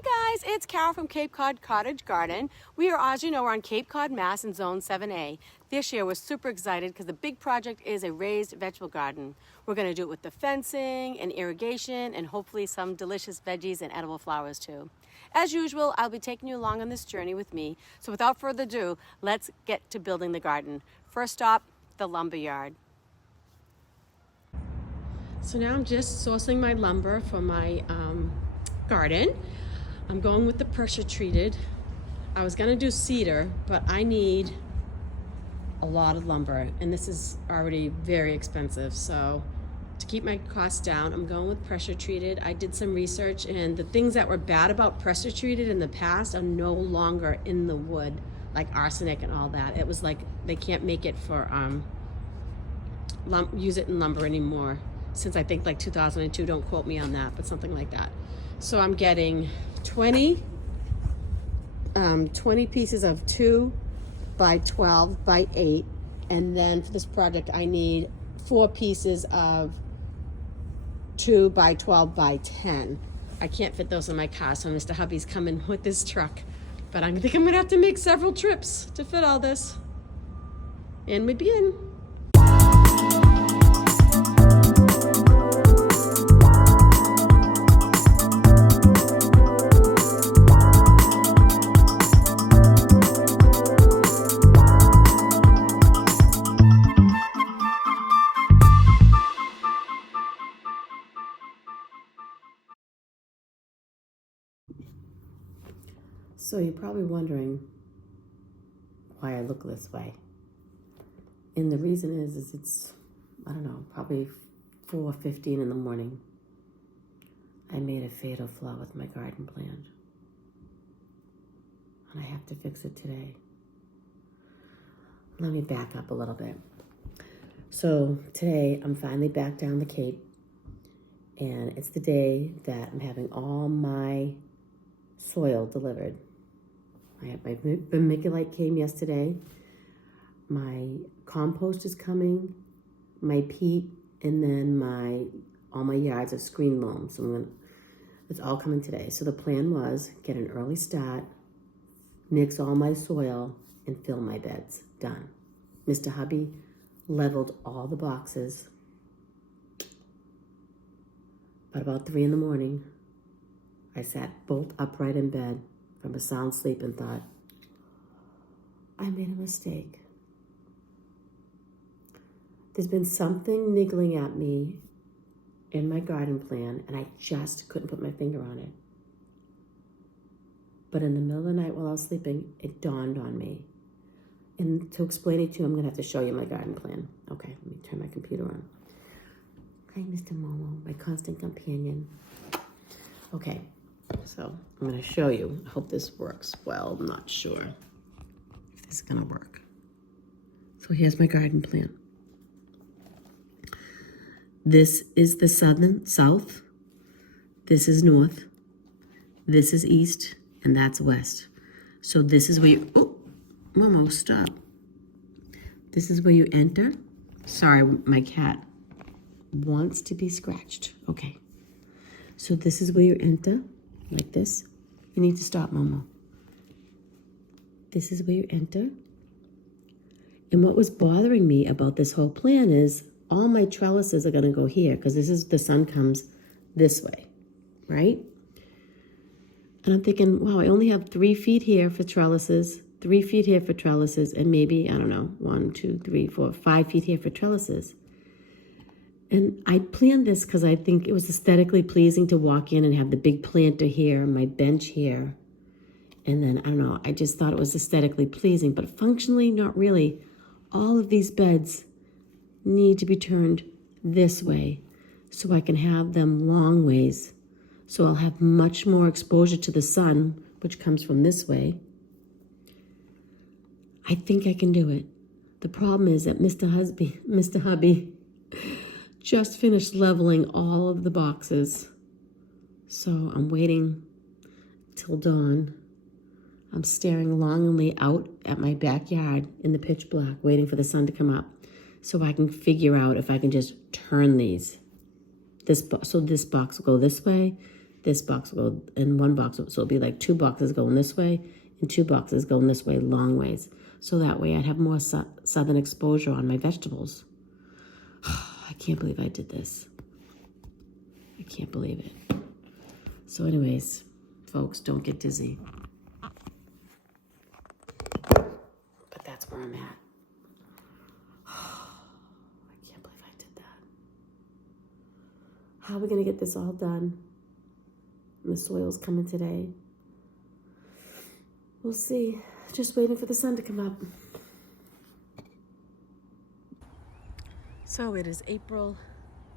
Hi guys, it's Carol from Cape Cod Cottage Garden. We are, as you know, we're on Cape Cod, Mass in Zone 7A. This year we're super excited because the big project is a raised vegetable garden. We're going to do it with the fencing and irrigation and hopefully some delicious veggies and edible flowers too. As usual, I'll be taking you along on this journey with me. So without further ado, let's get to building the garden. First stop, the lumber yard. So now I'm just sourcing my lumber for my garden. I'm going with the pressure treated. I was gonna do cedar, but I need a lot of lumber and this is already very expensive. So to keep my costs down, I'm going with pressure treated. I did some research and the things that were bad about pressure treated in the past are no longer in the wood, like arsenic and all that. It was like they can't make it for, use it in lumber anymore since I think like 2002, don't quote me on that, but something like that. So I'm getting 20 pieces of 2 by 12 by 8. And then for this project, I need 4 pieces of 2 by 12 by 10. I can't fit those in my car, so Mr. Hubby's coming with this truck. But I think I'm gonna have to make several trips to fit all this. And we begin. So you're probably wondering why I look this way. And the reason is it's, I don't know, probably 4:15 in the morning. I made a fatal flaw with my garden plant. And I have to fix it today. Let me back up a little bit. So today I'm finally back down the Cape. And it's the day that I'm having all my soil delivered. I had my vermiculite came yesterday. My compost is coming, my peat, and then all my yards of screen loam. So it's all coming today. So the plan was get an early start, mix all my soil, and fill my beds. Done. Mr. Hubby leveled all the boxes. But about 3 in the morning, I sat bolt upright in bed from a sound sleep and thought, I made a mistake. There's been something niggling at me in my garden plan and I just couldn't put my finger on it. But in the middle of the night while I was sleeping, it dawned on me. And to explain it to you, I'm gonna have to show you my garden plan. Okay, let me turn my computer on. Hi, Mr. Momo, my constant companion. Okay. So I'm going to show you. I hope this works well. I'm not sure if this is going to work. So here's my garden plan. This is the south. This is north. This is east. And that's west. So this is where you, oh, Momo, stop. This is where you enter. Sorry, my cat wants to be scratched. Okay. So this is where you enter. Like this. You need to stop, Momo. This is where you enter. And what was bothering me about this whole plan is all my trellises are going to go here because the sun comes this way, right? And I'm thinking, wow, I only have 3 feet here for trellises, 3 feet here for trellises, and maybe, I don't know, 1, 2, 3, 4, 5 feet here for trellises. And I planned this because I think it was aesthetically pleasing to walk in and have the big planter here, my bench here. And then, I don't know, I just thought it was aesthetically pleasing, but functionally, not really. All of these beds need to be turned this way so I can have them long ways. So I'll have much more exposure to the sun, which comes from this way. I think I can do it. The problem is that Mr. Hubby, just finished leveling all of the boxes. So I'm waiting till dawn. I'm staring longingly out at my backyard in the pitch black, waiting for the sun to come up so I can figure out if I can just turn these. So this box will go this way, this box will go in one box. So it'll be like 2 boxes going this way and 2 boxes going this way, long ways. So that way I'd have more southern exposure on my vegetables. I can't believe I did this. I can't believe it. So anyways, folks, don't get dizzy. But that's where I'm at. I can't believe I did that. How are we going to get this all done? And the soil's coming today. We'll see. Just waiting for the sun to come up. So it is April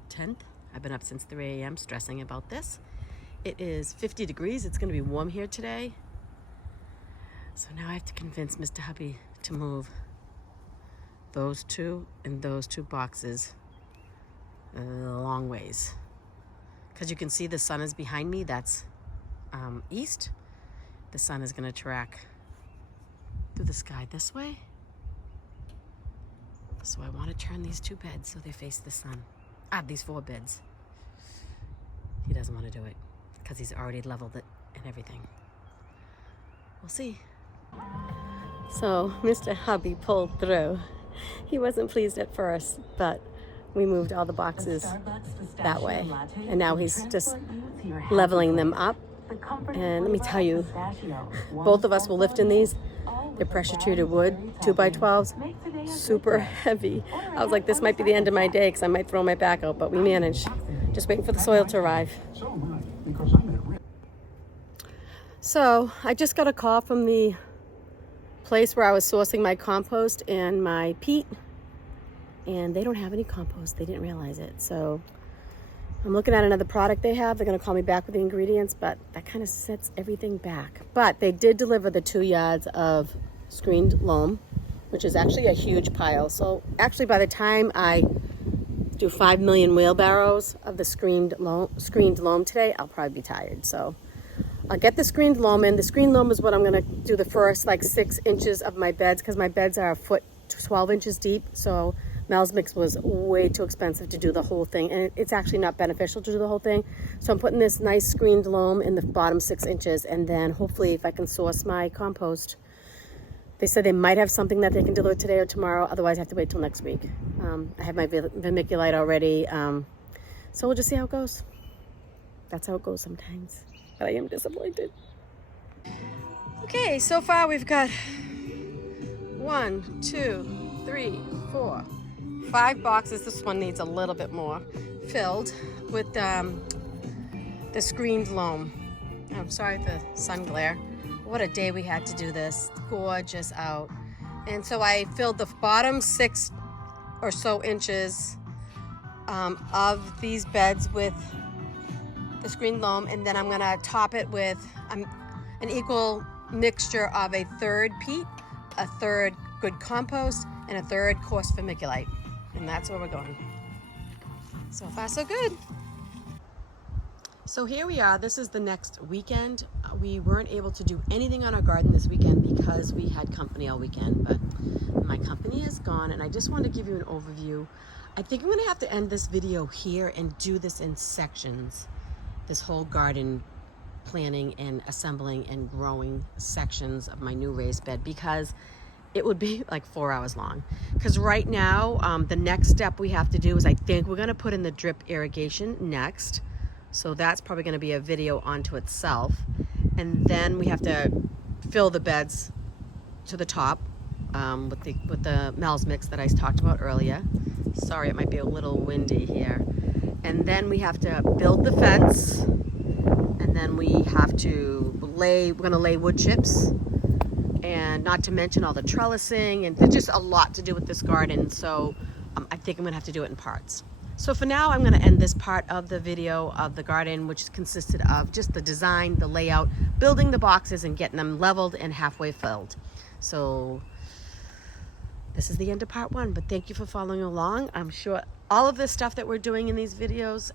10th. I've been up since 3 a.m. stressing about this. It is 50 degrees. It's going to be warm here today. So now I have to convince Mr. Hubby to move those 2 and those 2 boxes a long ways. Because you can see the sun is behind me. That's east. The sun is going to track through the sky this way. So I want to turn these 2 beds so they face the sun. These 4 beds. He doesn't want to do it because he's already leveled it and everything. We'll see. So Mr. Hubby pulled through. He wasn't pleased at first, but we moved all the boxes that way. And now he's just leveling them up. And let me tell you, both of us will lift in these. They're pressure treated wood, 2x12s, super heavy. I was like, this might be the end of my day because I might throw my back out, but we managed. Just waiting for the soil to arrive. So I just got a call from the place where I was sourcing my compost and my peat, and they don't have any compost. They didn't realize it. So I'm looking at another product they have. They're going to call me back with the ingredients, but that kind of sets everything back. But they did deliver the 2 yards of screened loam, which is actually a huge pile. So actually by the time I do 5 million wheelbarrows of the screened loam today, I'll probably be tired. So I'll get the screened loam in. The screened loam is what I'm going to do the first like 6 inches of my beds, because my beds are 12 inches deep. So Mel's Mix was way too expensive to do the whole thing, and it's actually not beneficial to do the whole thing. So I'm putting this nice screened loam in the bottom 6 inches, and then hopefully if I can source my compost. They said they might have something that they can deliver today or tomorrow. Otherwise, I have to wait till next week. I have my vermiculite already. So we'll just see how it goes. That's how it goes sometimes. But I am disappointed. Okay, so far we've got 1, 2, 3, 4, 5 boxes. This one needs a little bit more filled with the screened loam. I'm sorry for the sun glare. What a day we had to do this. Gorgeous out. And so I filled the bottom 6 or so inches of these beds with the screened loam, and then I'm gonna top it with an equal mixture of a third peat, a third good compost, and a third coarse vermiculite. And that's where we're going. So far, so good. So here we are. This is the next weekend. We weren't able to do anything on our garden this weekend because we had company all weekend, but my company is gone, and I just wanted to give you an overview. I think I'm gonna have to end this video here and do this in sections, this whole garden planning and assembling and growing sections of my new raised bed, because it would be like 4 hours long. Because right now, the next step we have to do is I think we're gonna put in the drip irrigation next. So that's probably going to be a video onto itself. And then we have to fill the beds to the top with the Mel's Mix that I talked about earlier. Sorry, it might be a little windy here. And then we have to build the fence. And then we have to we're going to lay wood chips. And not to mention all the trellising. And there's just a lot to do with this garden. So I think I'm going to have to do it in parts. So for now, I'm going to end this part of the video of the garden, which consisted of just the design, the layout, building the boxes and getting them leveled and halfway filled. So this is the end of part 1, but thank you for following along. I'm sure all of this stuff that we're doing in these videos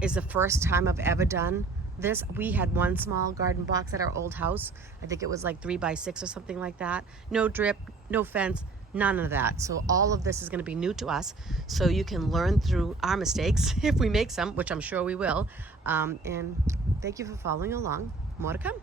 is the first time I've ever done this. We had one small garden box at our old house. I think it was like 3x6 or something like that. No drip, no fence, None of that. So all of this is going to be new to us, so you can learn through our mistakes if we make some, which I'm sure we will. And thank you for following along. More to come.